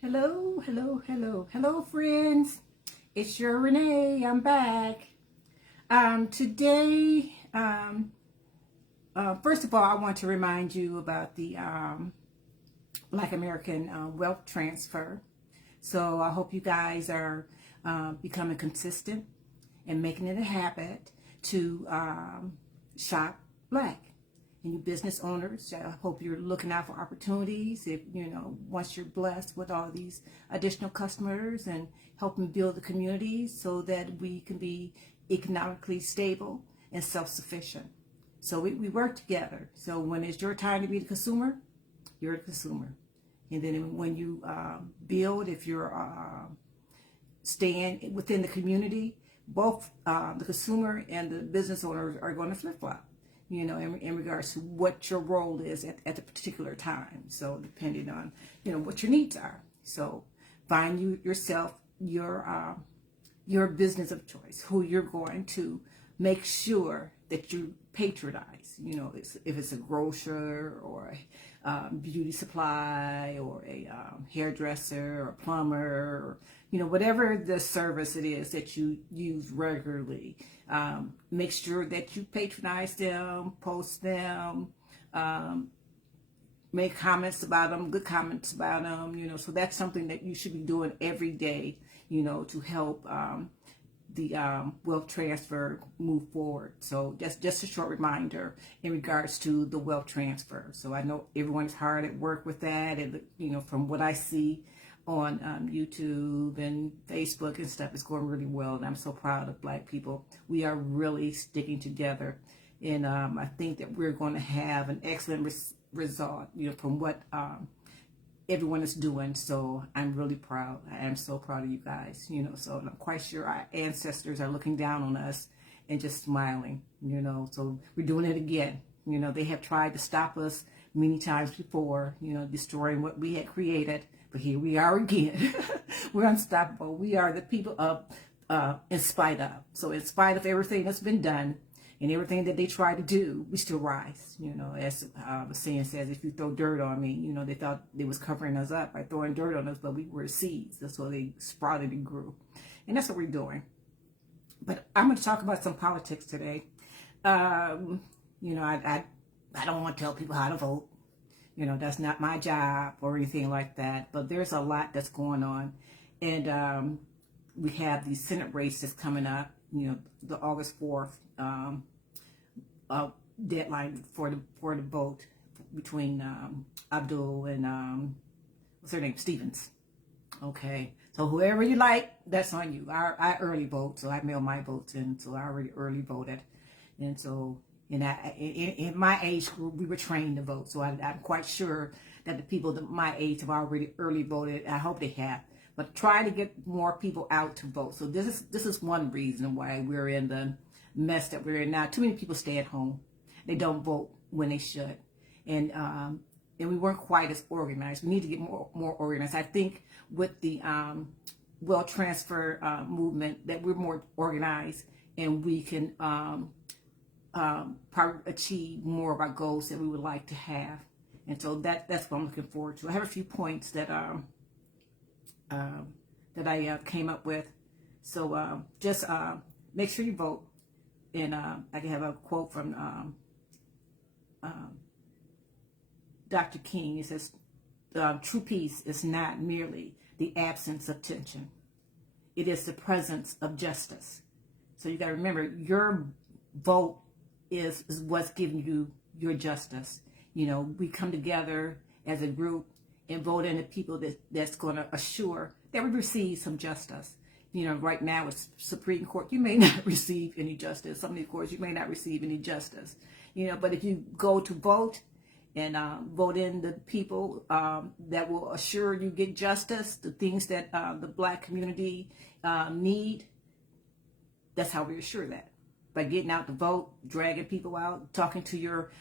Hello, hello, hello, hello, friends. It's your Renee. I'm back. Today, first of all, I want to remind you about the Black American wealth transfer. So I hope you guys are becoming consistent and making it a habit to shop black. And you business owners, I hope you're looking out for opportunities. If once you're blessed with all these additional customers and helping build the communities so that we can be economically stable and self-sufficient. So we work together. So when it's your time to be the consumer, you're the consumer. And then when you build, if you're staying within the community, both the consumer and the business owners are going to flip-flop, in regards to what your role is at the particular time. So depending on, what your needs are. So find yourself, your business of choice, who you're going to make sure that you patronize. If it's a grocer or a beauty supply or a hairdresser or a plumber, or, whatever the service it is that you use regularly. Make sure that you patronize them, post them, make comments about them, good comments about them, so that's something that you should be doing every day, to help the wealth transfer move forward. So just a short reminder in regards to the wealth transfer. So I know everyone's hard at work with that, and from what I see on YouTube and Facebook and stuff, it's going really well, and I'm so proud of Black people. We are really sticking together, and I think that we're going to have an excellent result, from what everyone is doing. So I'm really proud. I am so proud of you guys, so I'm quite sure our ancestors are looking down on us and just smiling, so we're doing it again. They have tried to stop us many times before, destroying what we had created, but here we are again. We're unstoppable. We are the people of in spite of. So in spite of everything that's been done and everything that they try to do, we still rise. As the saying says, if you throw dirt on me, they thought they was covering us up by throwing dirt on us, but we were seeds. That's why they sprouted and grew. And that's what we're doing. But I'm going to talk about some politics today. I don't want to tell people how to vote. That's not my job or anything like that. But there's a lot that's going on. And we have the Senate race that's coming up, the August 4th deadline for the vote between Abdul and what's her name, Stevens. Okay, so whoever you like, that's on you. I early vote, so I mail my votes in, so I already early voted, and so in my age group, we were trained to vote. So I'm quite sure that the people that my age have already early voted. I hope they have. But try to get more people out to vote. So this is one reason why we're in the mess that we're in now. Too many people stay at home. They don't vote when they should. And we weren't quite as organized. We need to get more organized. I think with the wealth transfer movement that we're more organized, and we can probably achieve more of our goals that we would like to have. And so that's what I'm looking forward to. I have a few points that I came up with. So just make sure you vote. And I can have a quote from Dr. King. It says, true peace is not merely the absence of tension. It is the presence of justice. So you got to remember, your vote is what's giving you your justice. We come together as a group and vote in the people that's going to assure that we receive some justice. Right now it's Supreme Court, you may not receive any justice. Some of the courts, you may not receive any justice. But if you go to vote and vote in the people that will assure you get justice, the things that the Black community need, that's how we assure that. By getting out to vote, dragging people out, talking to your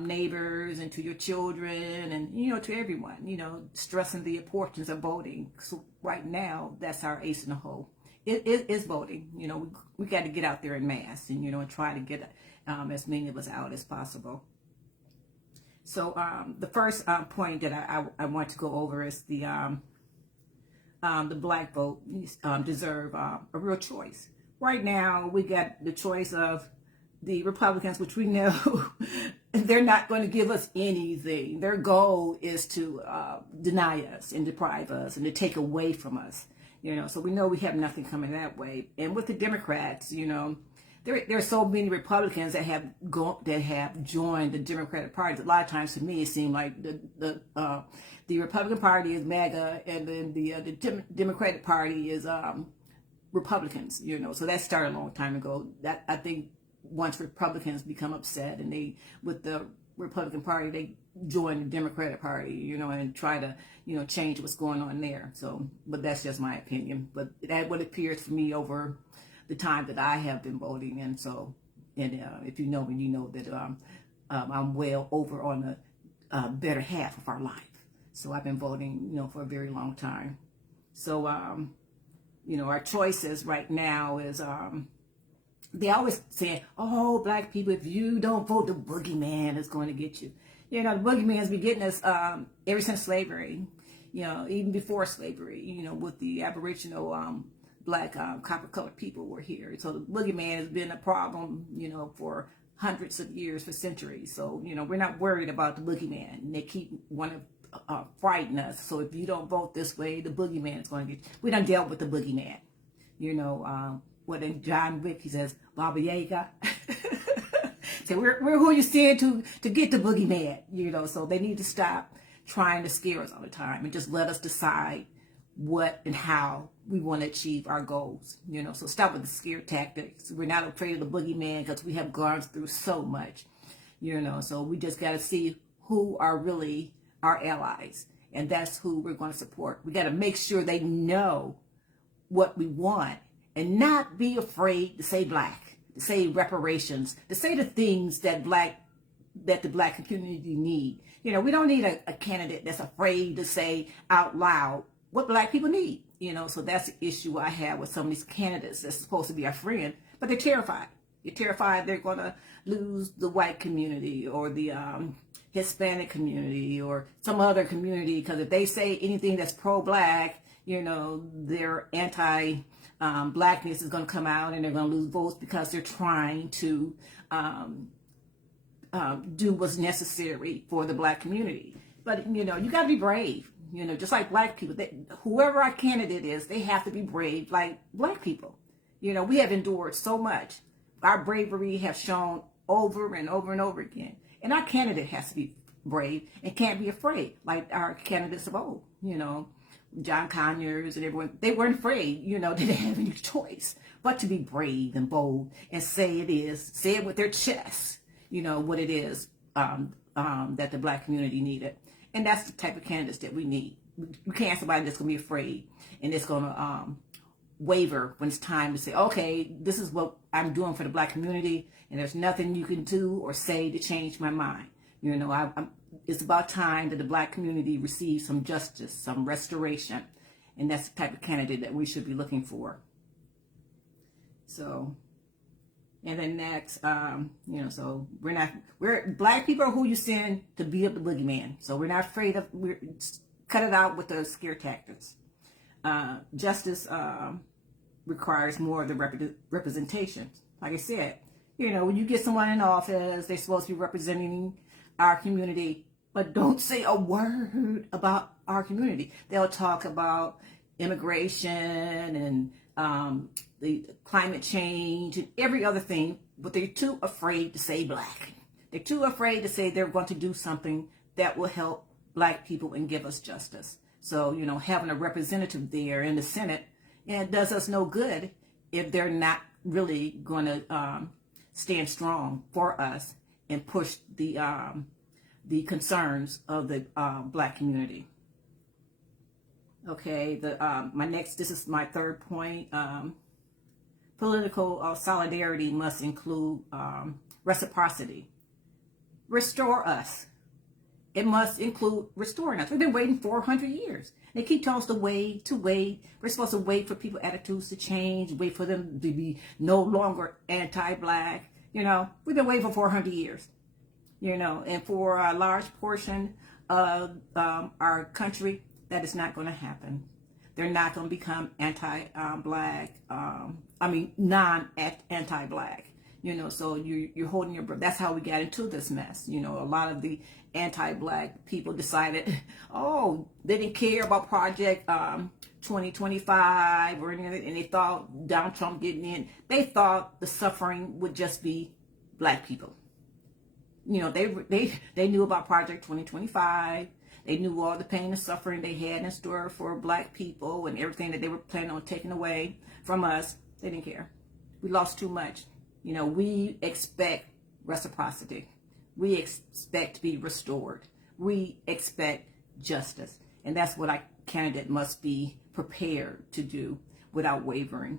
neighbors and to your children and, to everyone, stressing the importance of voting. So right now, that's our ace in the hole. It is voting. We got to get out there in mass and, and try to get as many of us out as possible. So the first point that I want to go over is the the black vote deserve a real choice. Right now, we got the choice of the Republicans, which we know they're not going to give us anything. Their goal is to deny us and deprive us and to take away from us. So we know we have nothing coming that way. And with the Democrats, there are so many Republicans that have joined the Democratic Party. A lot of times, to me, it seemed like the Republican Party is MAGA, and then the Democratic Party is Republicans. So that started a long time ago. That I think once Republicans become upset and they with the Republican Party, they join the Democratic Party, and try to change what's going on there. So, but that's just my opinion. But that what appears for me over the time that I have been voting, and so, and if you know me, you know that I'm well over on the better half of our life. So I've been voting, for a very long time. So, our choices right now is they always say, "Oh, black people, if you don't vote, the boogeyman is going to get you." The boogeyman's been getting us ever since slavery. Even before slavery. With the Aboriginal black copper-colored people were here. So the boogeyman has been a problem, for hundreds of years, for centuries. So, we're not worried about the boogeyman. They keep wanting to frighten us. So if you don't vote this way, the boogeyman is going to get you. We done dealt with the boogeyman. What in John Wick, he says, Baba Yaga. So we're who you send to get the boogeyman, so they need to stop trying to scare us all the time and just let us decide what and how we want to achieve our goals, so stop with the scare tactics. We're not afraid of the boogeyman because we have gone through so much, so we just got to see who are really our allies, and that's who we're going to support. We got to make sure they know what we want and not be afraid to say black, to say reparations, to say the things that the black community need. We don't need a candidate that's afraid to say out loud what black people need. So that's the issue I have with some of these candidates that's supposed to be our friend, but they're terrified. They're terrified they're going to lose the white community or the Hispanic community or some other community, because if they say anything that's pro-black, their anti-blackness is going to come out and they're going to lose votes because they're trying to do what's necessary for the black community. But, you got to be brave. Just like black people, whoever our candidate is, they have to be brave like black people. We have endured so much. Our bravery has shown over and over and over again. And our candidate has to be brave and can't be afraid like our candidates of old. John Conyers and everyone, they weren't afraid, they didn't have any choice but to be brave and bold and say it with their chest, what it is that the black community needed. And that's the type of candidates that we need. We can't have somebody that's going to be afraid and it's going to waver when it's time to say, okay, this is what I'm doing for the black community, and there's nothing you can do or say to change my mind. It's about time that the black community receives some justice, some restoration, and that's the type of candidate that we should be looking for. So, and then next, so we're black people are who you send to beat up the boogeyman. So we're not afraid of, cut it out with the scare tactics. Justice requires more of the representation. Like I said, when you get someone in office, they're supposed to be representing our community, but don't say a word about our community. They'll talk about immigration and the climate change and every other thing, but they're too afraid to say black. They're too afraid to say they're going to do something that will help black people and give us justice. So, having a representative there in the Senate, it does us no good if they're not really going to stand strong for us and push the concerns of the black community. Okay, this is my third point. Political solidarity must include reciprocity. Restore us. It must include restoring us. We've been waiting 400 years. They keep telling us to wait. We're supposed to wait for people's attitudes to change, wait for them to be no longer anti-black. We've been waiting for 400 years. And for a large portion of our country, that is not going to happen. they're not going to become anti-black. Non-anti-black. So you're holding your breath. That's how we got into this mess. A lot of the anti-black people decided, oh, they didn't care about Project 2025 or anything, and they thought Donald Trump getting in. They thought the suffering would just be black people. They knew about Project 2025. They knew all the pain and suffering they had in store for black people and everything that they were planning on taking away from us. They didn't care. We lost too much. We expect reciprocity. We expect to be restored. We expect justice. And that's what our candidate must be prepared to do without wavering.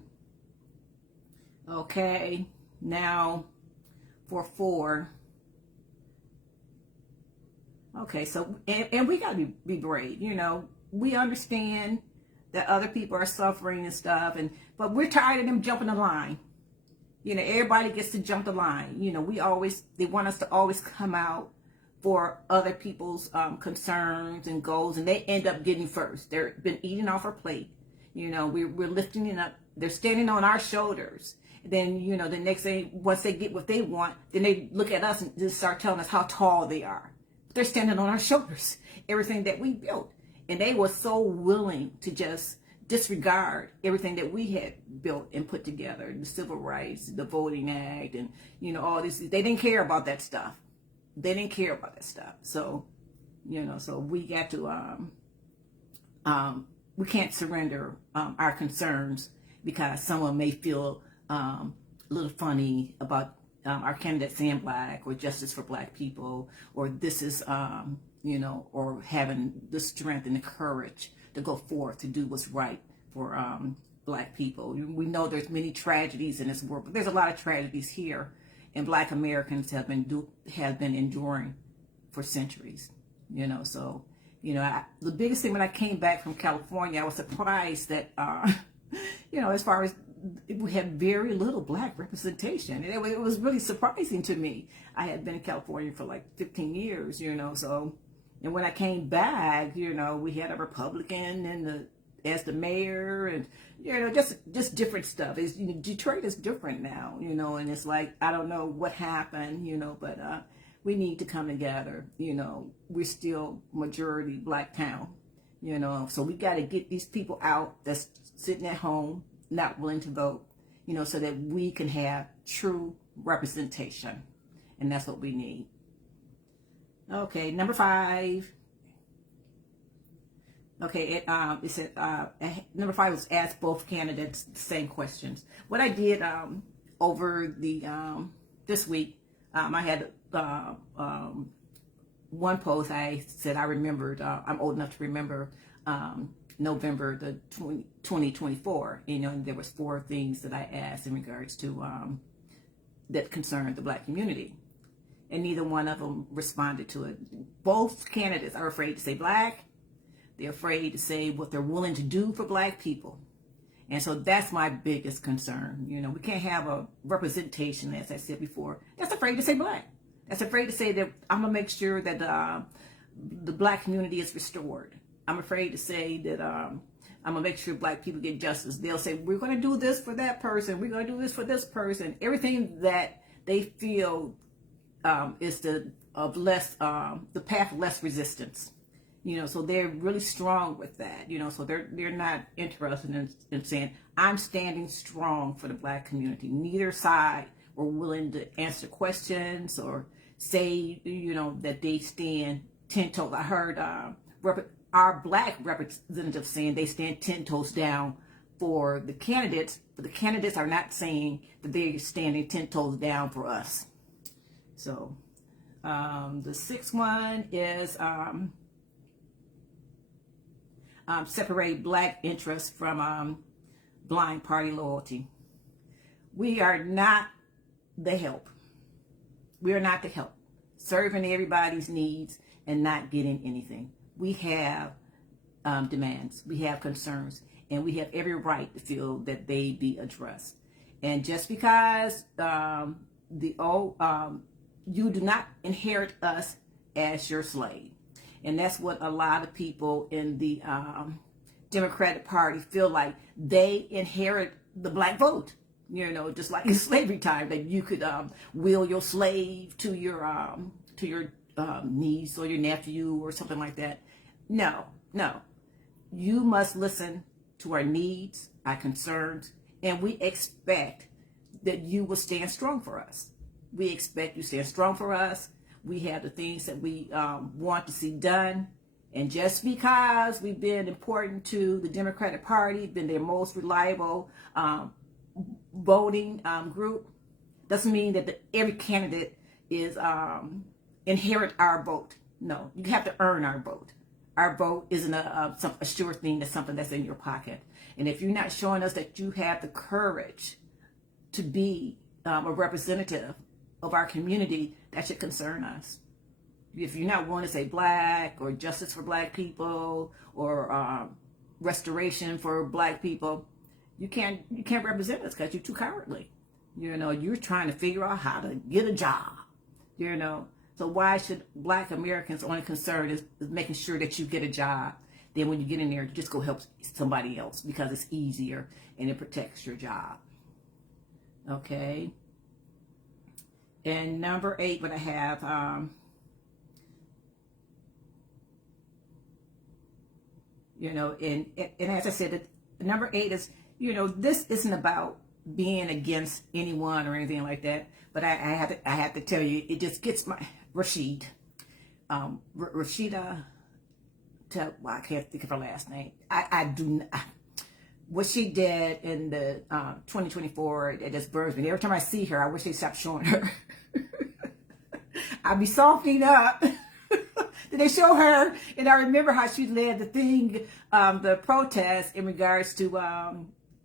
Okay, now for 4. Okay, so, and we got to be brave. We understand that other people are suffering and stuff, but we're tired of them jumping the line. Everybody gets to jump the line. They want us to always come out for other people's concerns and goals, and they end up getting first. They've been eating off our plate. We're lifting it up. They're standing on our shoulders. Then, the next thing, once they get what they want, then they look at us and just start telling us how tall they are. They're standing on our shoulders, everything that we built. And they were so willing to just disregard everything that we had built and put together, the civil rights, the Voting Act, and, all this. They didn't care about that stuff. So, so we got to, we can't surrender our concerns because someone may feel a little funny about our candidate saying black or justice for black people, or this is, or having the strength and the courage to go forth to do what's right for black people. We know there's many tragedies in this world, but there's a lot of tragedies here, and black Americans have been enduring for centuries. So the biggest thing when I came back from California, I was surprised that as far as we had very little black representation. And it was really surprising to me. I had been in California for like 15 years, so, and when I came back, we had a Republican as the mayor, and, just different stuff. Detroit is different now, and it's like, I don't know what happened, but we need to come together. We're still majority black town, so we got to get these people out that's sitting at home, not willing to vote, so that we can have true representation. And that's what we need. Okay, number 5. Okay, it said, number 5 was ask both candidates the same questions. What I did over the this week, I had one post. I said I remembered, I'm old enough to remember November the 2024, and there was 4 things that I asked in regards to that concerned the black community, and neither one of them responded to it. Both candidates are afraid to say black. They're afraid to say what they're willing to do for black people, and so that's my biggest concern. We can't have a representation, as I said before, that's afraid to say black. That's afraid to say that I'm gonna make sure that the black community is restored. I'm afraid to say that I'm going to make sure black people get justice. They'll say, we're going to do this for that person. We're going to do this for this person. Everything that they feel is the path of less resistance. So they're really strong with that. So they're not interested in saying, I'm standing strong for the black community. Neither side were willing to answer questions or say, that they stand 10 toes. I heard our black representatives saying they stand 10 toes down for the candidates, but the candidates are not saying that they're standing 10 toes down for us. So the 6th one is separate black interests from blind party loyalty. We are not the help. We are not the help. Serving everybody's needs and not getting anything. We have demands, we have concerns, and we have every right to feel that they be addressed. And just because you do not inherit us as your slave. And that's what a lot of people in the Democratic Party feel like they inherit the black vote. Just like in slavery time, that you could will your slave to your niece or your nephew or something like that. No, no. You must listen to our needs, our concerns, and we expect that you will stand strong for us. We expect you to stand strong for us. We have the things that we want to see done. And just because we've been important to the Democratic Party, been their most reliable voting group, doesn't mean that every candidate is inherit our vote. No, you have to earn our vote. Our vote isn't a sure thing. That's something that's in your pocket. And if you're not showing us that you have the courage to be a representative of our community, that should concern us. If you're not willing to say black or justice for black people or restoration for black people, you can't represent us because you're too cowardly. You're trying to figure out how to get a job. So why should black Americans only concern is making sure that you get a job? Then when you get in there, you just go help somebody else because it's easier and it protects your job. Okay. And number 8, what I have, and as I said, number 8 is, this isn't about being against anyone or anything like that. But I have to tell you, it just gets my Rashida. I can't think of her last name. I do not. What she did in the 2024, it just burns me. Every time I see her, I wish they stopped showing her. I'll be softening up. Did they show her? And I remember how she led the thing, the protest in regards to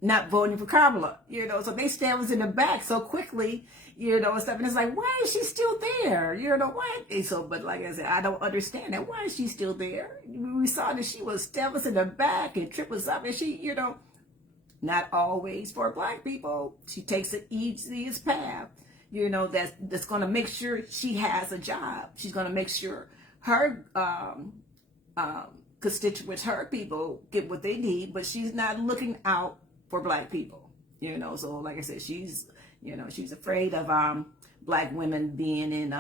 not voting for Kamala. So they stand was in the back so quickly, and stuff. And it's like, why is she still there? Why? And so, but like I said, I don't understand that. Why is she still there? We saw that she was stabbed us in the back and tripped us up, and she, not always for black people. She takes the easiest path, that's going to make sure she has a job. She's going to make sure her constituents, her people get what they need, but she's not looking out for black people. So like I said, she's afraid of black women being in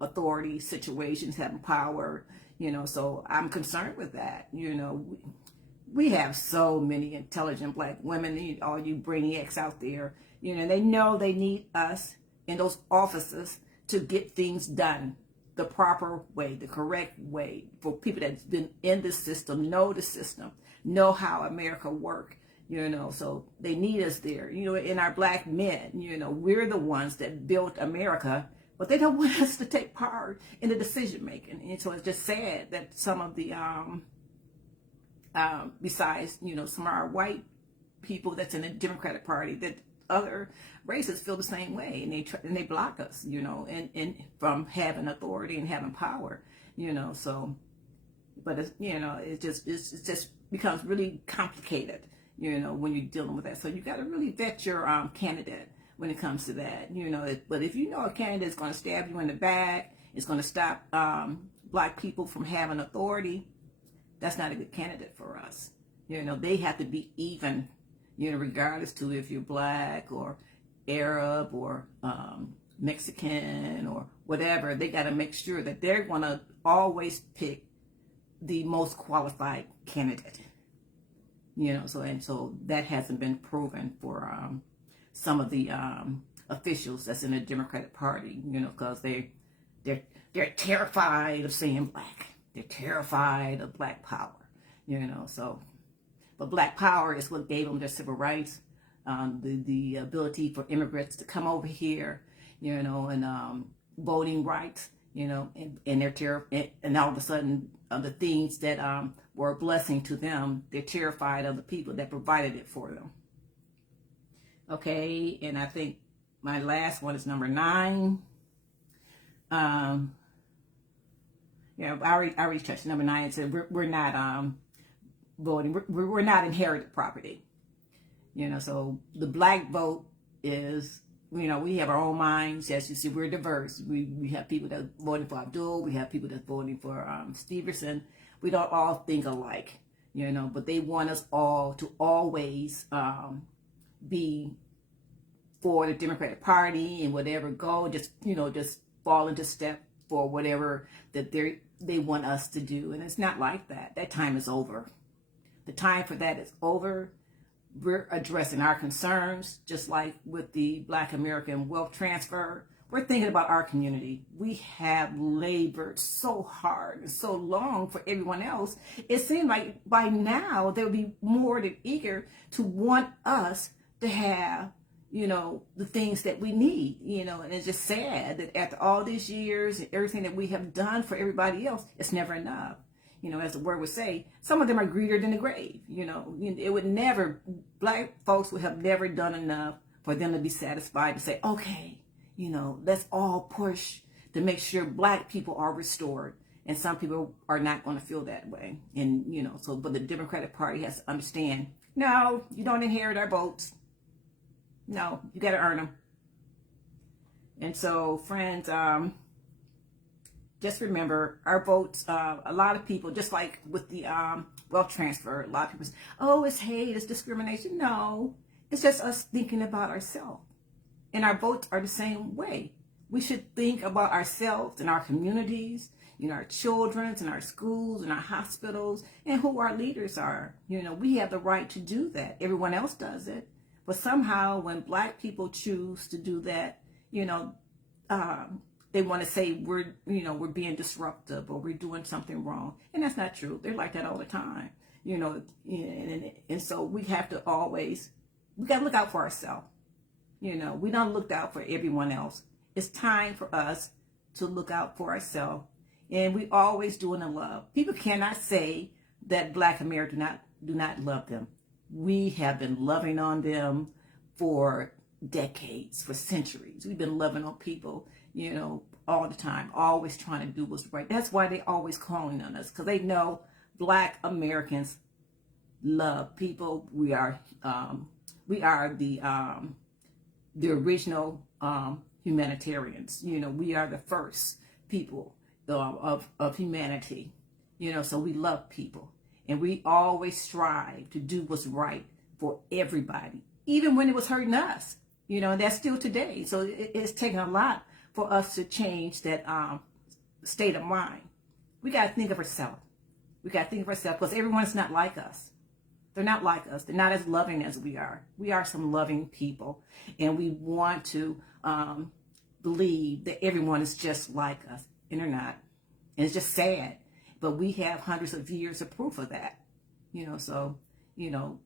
authority situations, having power. So I'm concerned with that. We have so many intelligent black women, all you brainiacs out there, they know they need us in those offices to get things done the proper way, the correct way, for people that's been in the system, know the system, know how America works. So they need us there. In our black men, we're the ones that built America, but they don't want us to take part in the decision making. And so it's just sad that some of the, besides, some of our white people that's in the Democratic Party, that other races feel the same way, and they block us, and from having authority and having power, So, but it's, it just becomes really complicated. When you're dealing with that. So you got to really vet your candidate when it comes to that. But if you know a candidate is going to stab you in the back, it's going to stop black people from having authority, that's not a good candidate for us. They have to be even, regardless to if you're black or Arab or Mexican or whatever. They got to make sure that they're going to always pick the most qualified candidate. So that hasn't been proven for some of the officials that's in the Democratic Party, because they're terrified of saying black. They're terrified of black power, So, but black power is what gave them their civil rights, the ability for immigrants to come over here, and voting rights, and they're and all of a sudden the things that were a blessing to them, they're terrified of the people that provided it for them. Okay, and I think my last one is number 9. I already touched number 9 and said we're not voting. We're not inherited property. So the black vote is, we have our own minds. As you see, we're diverse. We have people that voting for Abdul. We have people that's voting for Stevenson. We don't all think alike. you know, but they want us all to always be for the Democratic Party and whatever go, just, you know, just fall into step for whatever that they want us to do. And it's not like that. That time is over. The time for that is over. We're addressing our concerns, just like with the Black American wealth transfer. We're thinking about our community. We have labored so hard and so long for everyone else. It seems like by now they'll be more than eager to want us to have, you know, the things that we need, you know. And it's just sad that after all these years and everything that we have done for everybody else, it's never enough. You know, as the word would say, some of them are greedier than the grave. You know, it would never, Black folks would have never done enough for them to be satisfied to say, okay, you know, let's all push to make sure Black people are restored. And some people are not going to feel that way. And, you know, so, but the Democratic Party has to understand, no, you don't inherit our votes. No, you got to earn them. And so, friends, just remember, our votes, a lot of people, just like with the wealth transfer, a lot of people say, oh, it's hate, it's discrimination. No, it's just us thinking about ourselves. And our votes are the same way. We should think about ourselves and our communities, you know, our children and our schools and our hospitals and who our leaders are. You know, we have the right to do that. Everyone else does it. But somehow when Black people choose to do that, you know, they want to say we're being disruptive or we're doing something wrong. And that's not true. They're like that all the time, you know, and so we have to always, we got to look out for ourselves. You know, we don't look out for everyone else. It's time for us to look out for ourselves. And we always do it in love. People cannot say that Black Americans do not love them. We have been loving on them for decades, for centuries. We've been loving on people, you know, all the time, always trying to do what's right. That's why they always calling on us, because they know Black Americans love people. We are the original humanitarians. You know, we are the first people of humanity. You know, so we love people, and we always strive to do what's right for everybody, even when it was hurting us. You know, and that's still today. So it's taken a lot for us to change that state of mind. We got to think of ourselves. We got to think of ourselves, because everyone's not like us. They're not like us. They're not as loving as we are. We are some loving people, and we want to believe that everyone is just like us, and they're not. And it's just sad, but we have hundreds of years of proof of that. You know, so, you know,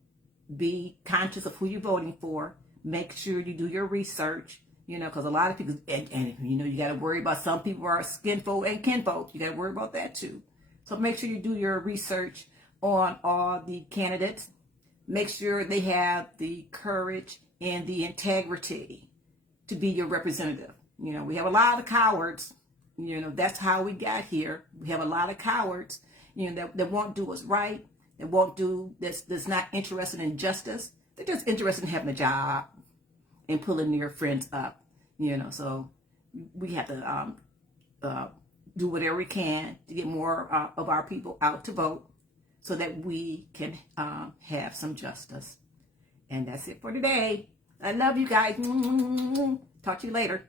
be conscious of who you're voting for. Make sure you do your research, you know, because a lot of people, and you know, you got to worry about some people are skinfolk and kinfolk. You got to worry about that too. So make sure you do your research on all the candidates. Make sure they have the courage and the integrity to be your representative. You know, we have a lot of cowards. You know, that's how we got here. We have a lot of cowards, you know, that won't do what's right, that won't do, that's not interested in justice. They're just interested in having a job and pulling their friends up, you know. So we have to do whatever we can to get more of our people out to vote, so that we can have some justice. And that's it for today. I love you guys. Talk to you later.